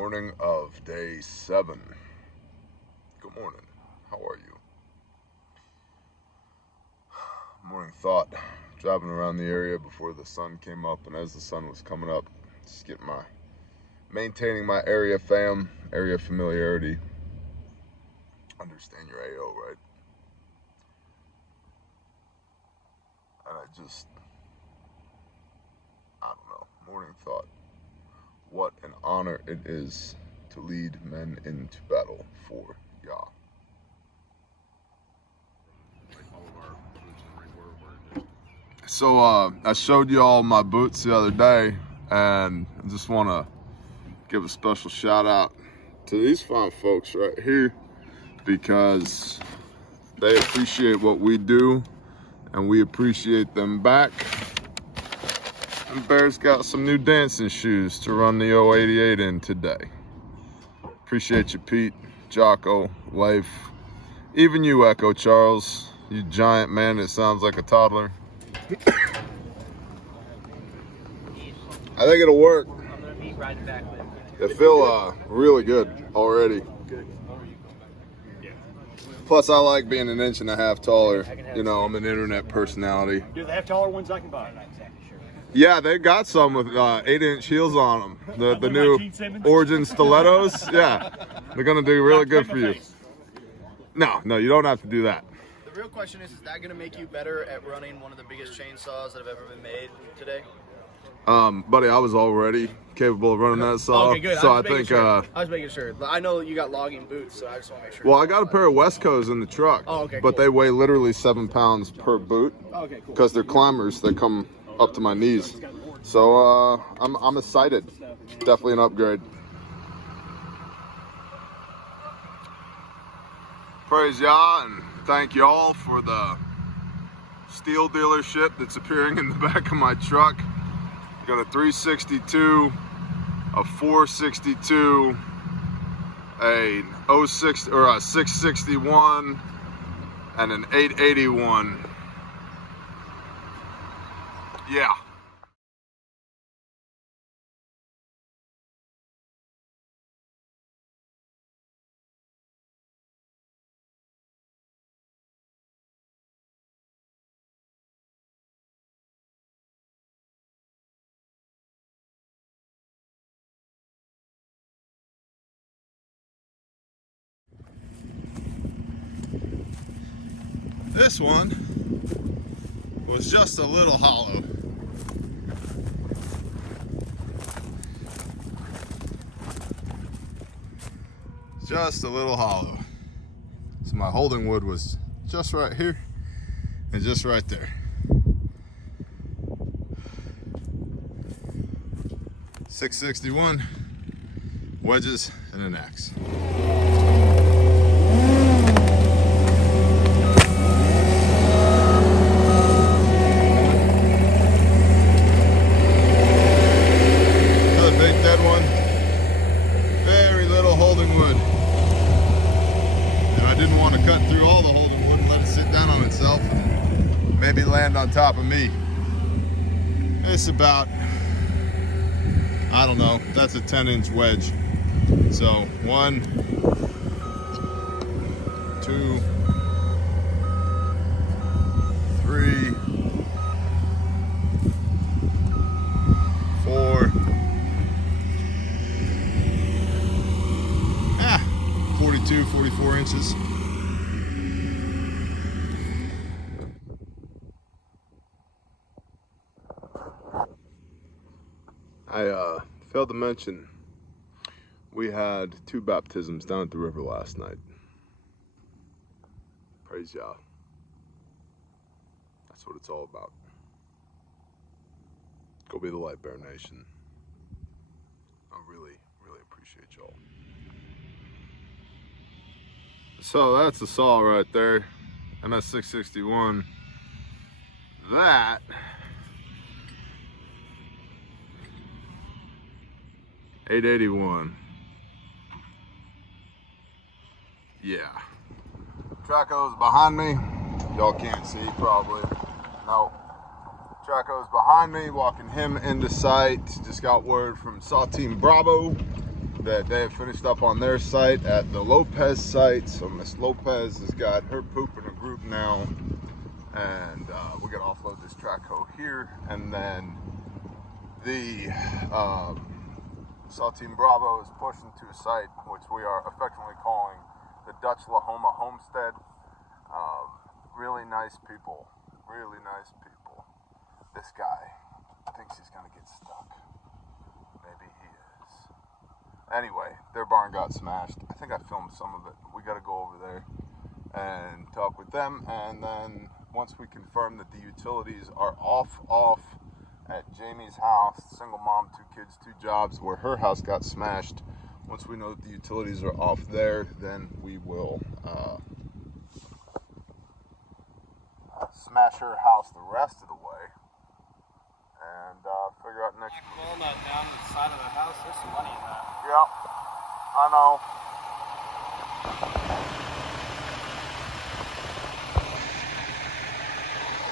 Morning of day 7. Good morning. How are you? Morning thought. Driving around the area before the sun came up, and as the sun was coming up, just maintaining my area familiarity. Understand your AO, right? And I don't know. Morning thought. What an honor it is to lead men into battle for Yah. So I showed you all my boots the other day, and I just want to give a special shout out to these fine folks right here, because they appreciate what we do and we appreciate them back. And Bear's got some new dancing shoes to run the 088 in today. Appreciate you, Pete, Jocko, Leif, even you, Echo Charles, you giant man that sounds like a toddler. I think it'll work. I'm gonna be riding back with it. They feel really good already. Plus, I like being an inch and a half taller. You know, I'm an internet personality. Do they have taller ones I can buy? I'm not exactly sure. Yeah, they got some with 8-inch heels on them. The new Origin stilettos. Yeah, they're gonna do really good for you. No, you don't have to do that. The real question is that going to make you better at running one of the biggest chainsaws that have ever been made today? Buddy, I was already capable of running that saw. Okay, good. So I think. I was making sure. I know you got logging boots, so I just want to make sure. Well, I got a pair of Westcos in the truck. Oh, okay, but cool. they weigh literally 7 pounds per boot. Okay, cool. Because they're climbers, they come up to my knees. So I'm excited. Definitely an upgrade. Praise Yah, and thank y'all for the steel dealership that's appearing in the back of my truck. Got a 362, a 462, a 06 or a 661, and an 881. Yeah. This one was just a little hollow. Just a little hollow. So my holding wood was just right here and just right there. 661, wedges, and an axe. Maybe land on top of me. It's about, I don't know, that's a 10-inch wedge. So 1, 2, 3, 4, 42, 44 inches. I failed to mention we had 2 baptisms down at the river last night. Praise Yah. That's what it's all about. Go be the light, Bear Nation. I really, really appreciate y'all. So that's the saw right there, and that's 661. That $881. Yeah. Traco's behind me. Y'all can't see probably. No. Traco's behind me, walking him into sight. Just got word from SAW Team Bravo that they have finished up on their site at the Lopez site. So Miss Lopez has got her poop in a group now, and we're gonna offload this track hoe here, and then the Saltine Bravo is pushing to a site which we are affectionately calling the Dutch Lahoma Homestead. Really nice people, really nice people. This guy thinks he's gonna get stuck. Maybe he is. Anyway, their barn got smashed. I think I filmed some of it. We gotta go over there and talk with them, and then once we confirm that the utilities are off at Jamie's house, single mom, 2 kids, 2 jobs, where her house got smashed. Once we know that the utilities are off there, then we will smash her house the rest of the way and figure out next. Walnut down the side of the house. There's some money in that. Yep, I know.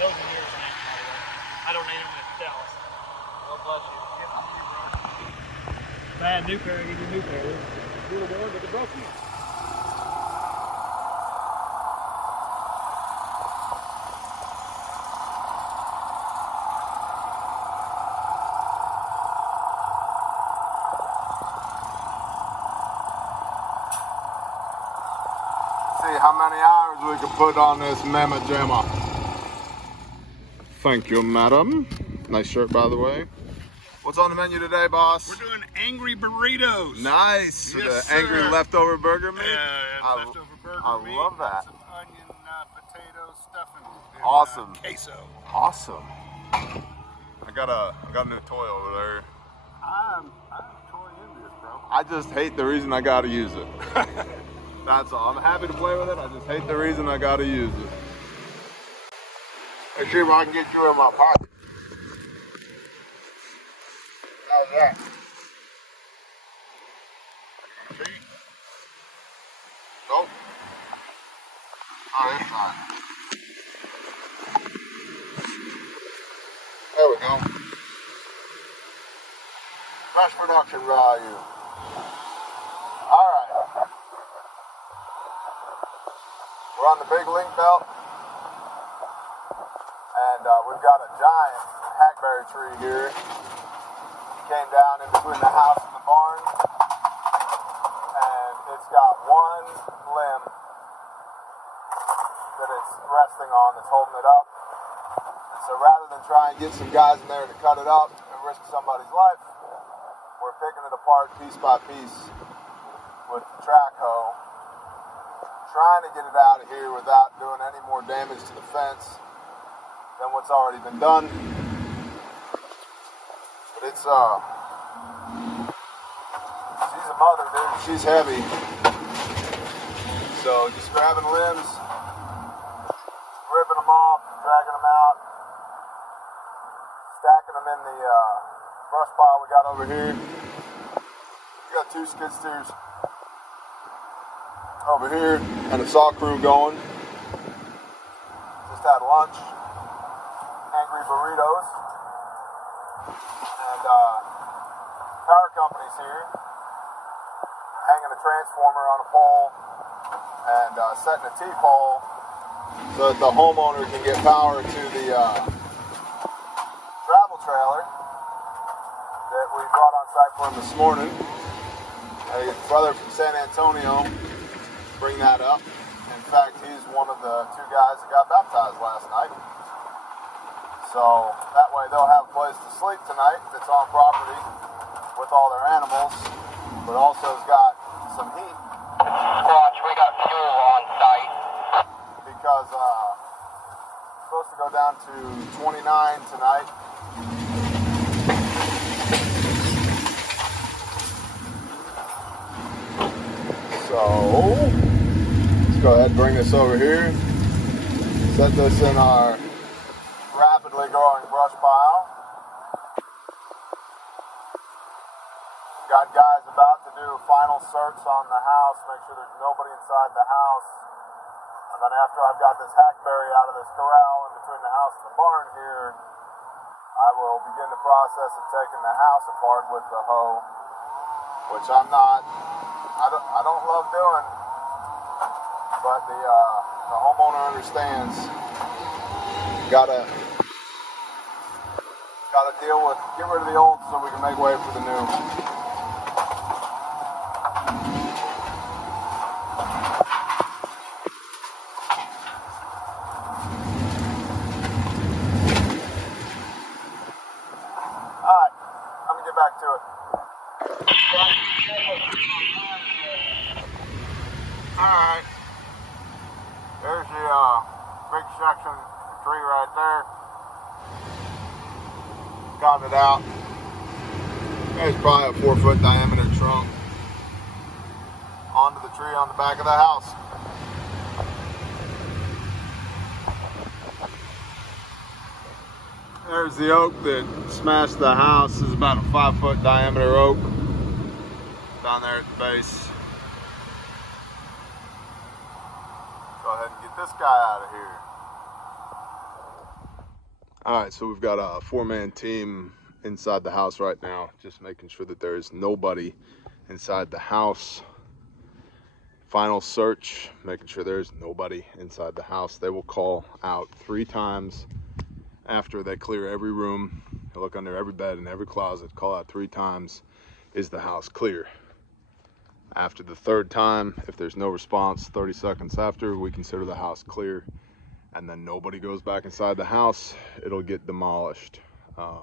Those are yours, Hank, by the way. I donated them to Dallas. God bless you. If I had a new pair, I'd give you a new pair. Little boy, but the broke you. See how many hours we can put on this mama jamma. Thank you, madam. Nice shirt, by the way. What's on the menu today, boss? We're doing angry burritos. Nice. Yes, the angry sir. leftover burger meat. Leftover burger meat. I love that. Some onion, potato stuffing. And, Awesome. Queso. Awesome. I got a new toy over there. I'm totally into this, bro. I just hate the reason I gotta use it. That's all. I'm happy to play with it. I just hate the reason I gotta use it. Let's see if I can get you in my pocket. How's that? See? Nope. Oh, this side. There we go. Mass production value. All right. We're on the big link belt, and we've got a giant hackberry tree here. Came down in between the house and the barn, and it's got one limb that it's resting on that's holding it up. And so rather than try and get some guys in there to cut it up and risk somebody's life, we're picking it apart piece by piece with the track hoe, trying to get it out of here without doing any more damage to the fence than what's already been done. But it's she's a mother, dude. She's heavy. So just grabbing limbs, ripping them off, dragging them out, stacking them in the brush pile we got over here. We got 2 skid steers over here and a saw crew going. Just had lunch, angry burritos, and power company's here, hanging a transformer on a pole and setting a T-pole so that the homeowner can get power to the travel trailer that we brought on site for him this morning. A brother from San Antonio bring that up. In fact, he's one of the 2 guys that got baptized last night. So that way they'll have a place to sleep tonight that's on property with all their animals, but also has got some heat. Watch, we got fuel on site. Because it's supposed to go down to 29 tonight. So let's go ahead and bring this over here. Set this in our rapidly growing brush pile. Got guys about to do a final search on the house, make sure there's nobody inside the house. And then after I've got this hackberry out of this corral in between the house and the barn here, I will begin the process of taking the house apart with the hoe, which I'm not. I don't love doing, but the homeowner understands. Gotta deal with, get rid of the old so we can make way for the new. Back to it. Alright. There's the big section of tree right there. Got it out. There's probably a 4-foot diameter trunk onto the tree on the back of the house. There's the oak that smashed the house. This is about a 5-foot diameter oak down there at the base. Go ahead and get this guy out of here. All right, so we've got a 4-man team inside the house right now, just making sure that there is nobody inside the house. Final search, making sure there's nobody inside the house. They will call out 3 times. After they clear every room, they look under every bed and every closet, call out 3 times, is the house clear? After the 3rd time, if there's no response, 30 seconds after, we consider the house clear, and then nobody goes back inside the house, it'll get demolished. The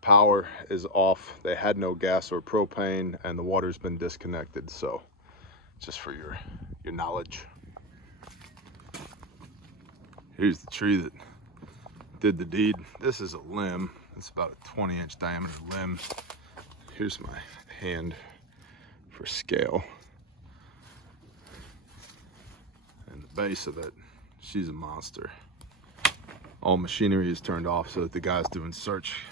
power is off. They had no gas or propane, and the water's been disconnected, so just for your knowledge. Here's the tree that did the deed. This is a limb. It's about a 20-inch diameter limb. Here's my hand for scale. And the base of it, she's a monster. All machinery is turned off so that the guys doing search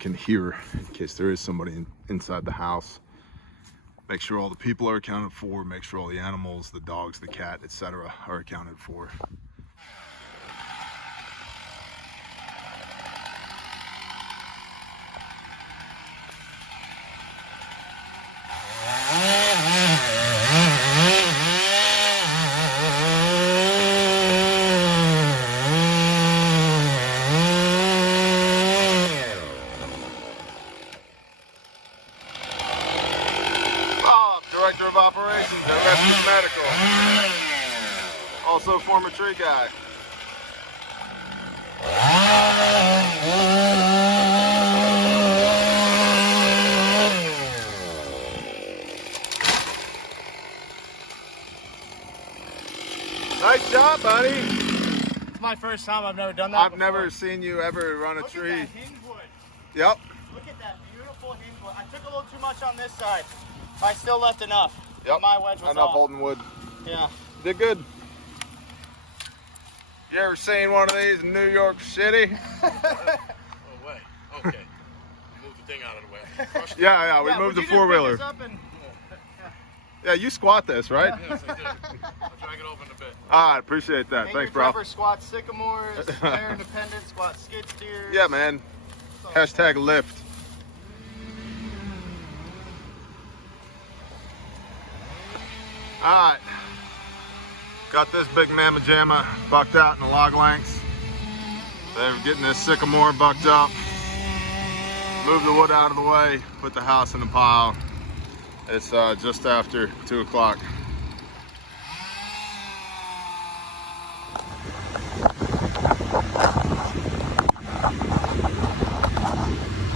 can hear in case there is somebody inside the house. Make sure all the people are accounted for. Make sure all the animals, the dogs, the cat, etc. are accounted for. Director of Operations at Rescue Medical. Also former tree guy. Nice job, buddy. It's my first time. I've never done that before. Never seen you ever run a tree. Look at that hingwood. Yep. Look at that beautiful hingwood. I took a little too much on this side. I still left enough. Yep. My wedge was Enough off. holding wood. Yeah. Did good. You ever seen one of these in New York City? Oh, wait. Okay. Move the thing out of the way. Yeah, we moved the 4-wheeler. Yeah, you squat this, right? Yes, I did. I'll drag it over in a bit. All right, appreciate that. Thanks, bro. Trevor squat sycamores, Air Independent, squat skid steers. Yeah, man. Hashtag lift. All right. Got this big mamma jamma bucked out in the log lengths. They're getting this sycamore bucked up. Move the wood out of the way, put the house in the pile. It's just after 2 o'clock.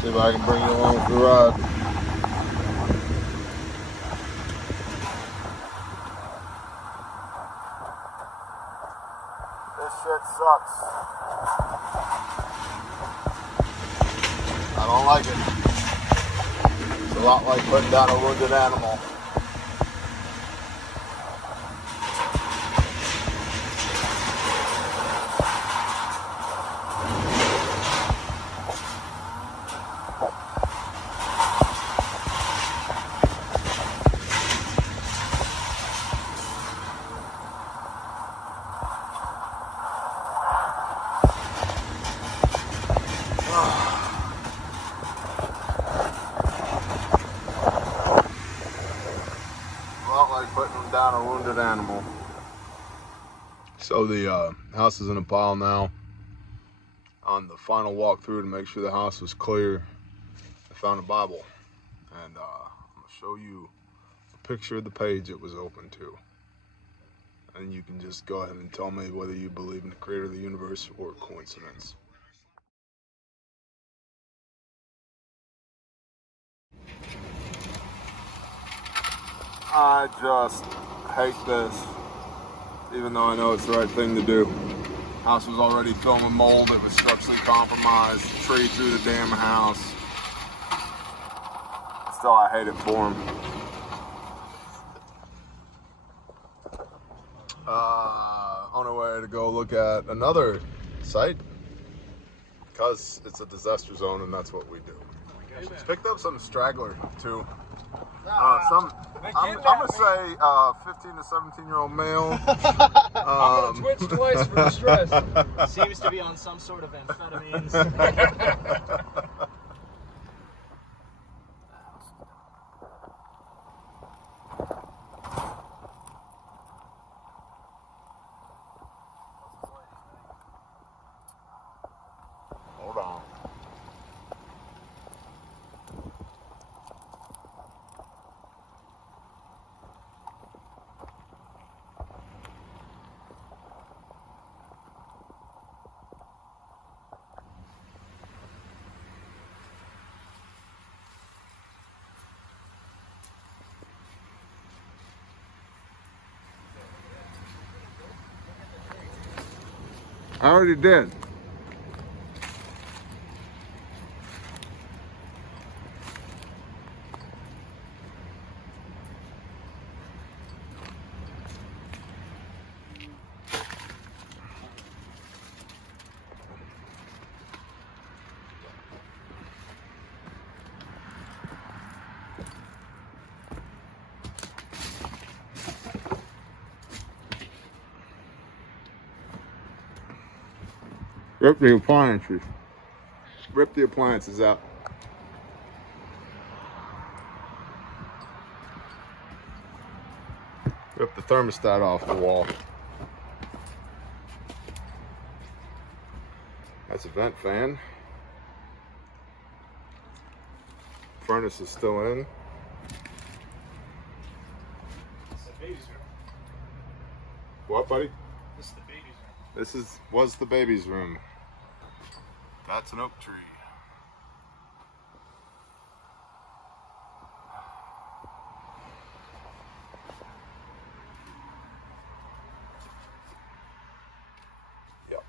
See if I can bring you along for the ride. This shit sucks. I don't like it. It's a lot like putting down a wounded animal. hunting down a wounded animal. So the house is in a pile now. On the final walkthrough to make sure the house was clear, I found a Bible, and I'm gonna show you a picture of the page it was open to, and you can just go ahead and tell me whether you believe in the creator of the universe or coincidence. I just hate this, even though I know it's the right thing to do. House was already filled with mold. It was structurally compromised. Tree through the damn house. Still, I hate it for him. On our way to go look at another site, because it's a disaster zone and that's what we do. Picked up some straggler too. I'm gonna say 15 to 17-year-old male. I'm gonna twitch twice for the stress. Seems to be on some sort of amphetamines. Hold on. I already did. Rip the appliances. Rip the appliances out. Rip the thermostat off the wall. That's a vent fan. Furnace is still in. This is the baby's room. What, buddy? This is the baby's room. This was the baby's room. That's an oak tree. Yep.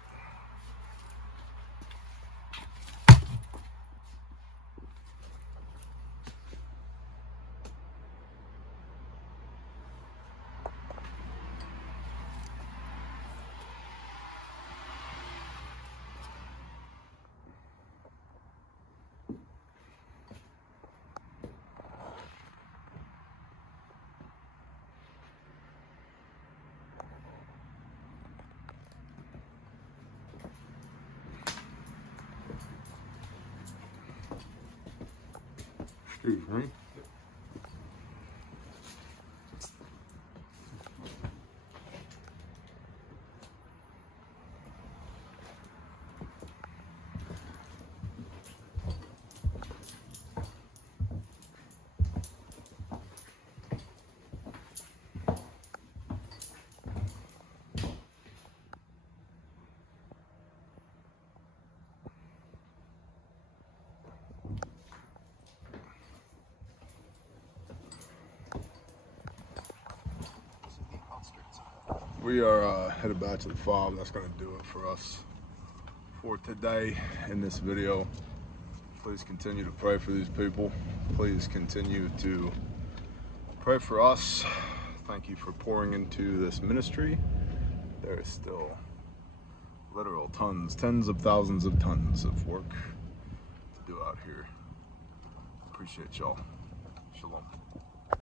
Excuse me. We are headed back to the fob. That's going to do it for us for today in this video. Please continue to pray for these people. Please continue to pray for us. Thank you for pouring into this ministry. There is still literal tons, tens of thousands of tons of work to do out here. Appreciate y'all. Shalom.